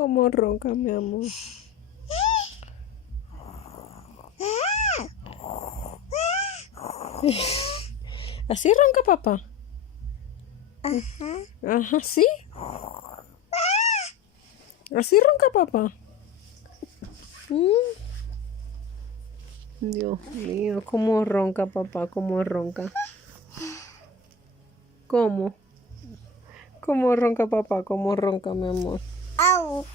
¿Cómo ronca, mi amor? ¿Así ronca papá? Ajá. Ajá, ¿sí? ¿Así ronca papá? Dios mío, ¿cómo ronca papá? ¿Cómo ronca? ¿Cómo? ¿Cómo ronca papá? ¿Cómo ronca, mi amor? Au.